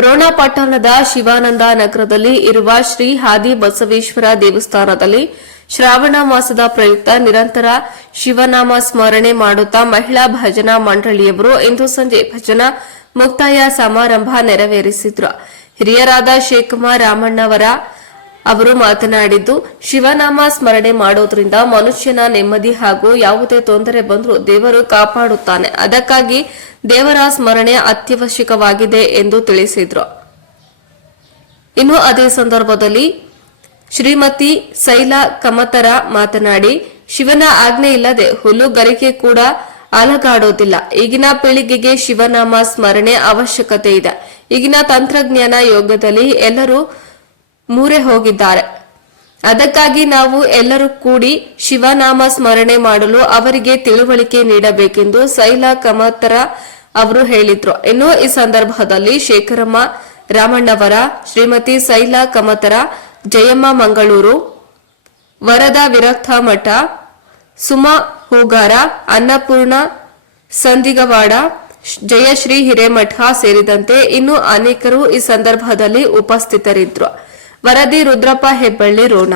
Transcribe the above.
ರೋಣ ಪಟ್ಟಣದ ಶಿವಾನಂದ ನಗರದಲ್ಲಿ ಇರುವ ಶ್ರೀ ಹಾದಿ ಬಸವೇಶ್ವರ ದೇವಸ್ಥಾನದಲ್ಲಿ ಶ್ರಾವಣ ಮಾಸದ ಪ್ರಯುಕ್ತ ನಿರಂತರ ಶಿವನಾಮ ಸ್ಮರಣೆ ಮಾಡುತ್ತಾ ಮಹಿಳಾ ಭಜನಾ ಮಂಡಳಿಯವರು ಇಂದು ಸಂಜೆ ಭಜನಾ ಮುಕ್ತಾಯ ಸಮಾರಂಭ ನೆರವೇರಿಸಿದ್ರು. ಹಿರಿಯರಾದ ಶೇಖುಮಾರ್ ರಾಮಣ್ಣವರ ಅವರು ಮಾತನಾಡಿದ್ದು, ಶಿವನಾಮ ಸ್ಮರಣೆ ಮಾಡೋದ್ರಿಂದ ಮನುಷ್ಯನ ನೆಮ್ಮದಿ ಹಾಗೂ ಯಾವುದೇ ತೊಂದರೆ ಬಂದರೂ ದೇವರು ಕಾಪಾಡುತ್ತಾನೆ. ಅದಕ್ಕಾಗಿ ದೇವರ ಸ್ಮರಣೆ ಅತ್ಯವಶ್ಯಕವಾಗಿದೆ ಎಂದು ತಿಳಿಸಿದ್ರು. ಇನ್ನು ಅದೇ ಸಂದರ್ಭದಲ್ಲಿ ಶ್ರೀಮತಿ ಸೈಲಾ ಕಮತರ ಮಾತನಾಡಿ, ಶಿವನ ಆಜ್ಞೆ ಇಲ್ಲದೆ ಹುಲ್ಲುಗರಿಕೆ ಕೂಡ ಅಲಗಾಡೋದಿಲ್ಲ. ಈಗಿನ ಪೀಳಿಗೆಗೆ ಶಿವನಾಮ ಸ್ಮರಣೆ ಅವಶ್ಯಕತೆ ಇದೆ. ಈಗಿನ ತಂತ್ರಜ್ಞಾನ ಯೋಗದಲ್ಲಿ ಎಲ್ಲರೂ ಮೂರೆ ಹೋಗಿದ್ದಾರೆ. ಅದಕ್ಕಾಗಿ ನಾವು ಎಲ್ಲರೂ ಕೂಡಿ ಶಿವನಾಮ ಸ್ಮರಣೆ ಮಾಡಲು ಅವರಿಗೆ ತಿಳುವಳಿಕೆ ನೀಡಬೇಕೆಂದು ಸೈಲಾ ಕಮತರ ಅವರು ಹೇಳಿದ್ರು. ಇನ್ನು ಈ ಸಂದರ್ಭದಲ್ಲಿ ಶೇಖರಮ್ಮ ರಾಮಣ್ಣವರ, ಶ್ರೀಮತಿ ಸೈಲಾ ಕಮತರ, ಜಯಮ್ಮ ಮಂಗಳೂರು, ವರದ ವಿರಕ್ತ ಮಠ, ಸುಮಾ ಹೂಗಾರ, ಅನ್ನಪೂರ್ಣ ಸಂದಿಗವಾಡ, ಜಯಶ್ರೀ ಹಿರೇಮಠ ಸೇರಿದಂತೆ ಇನ್ನು ಅನೇಕರು ಈ ಸಂದರ್ಭದಲ್ಲಿ ಉಪಸ್ಥಿತರಿದ್ದರು. ವರದಿ ರುದ್ರಪ್ಪ ಹೆಬ್ಬಳ್ಳಿ, ರೋಣ.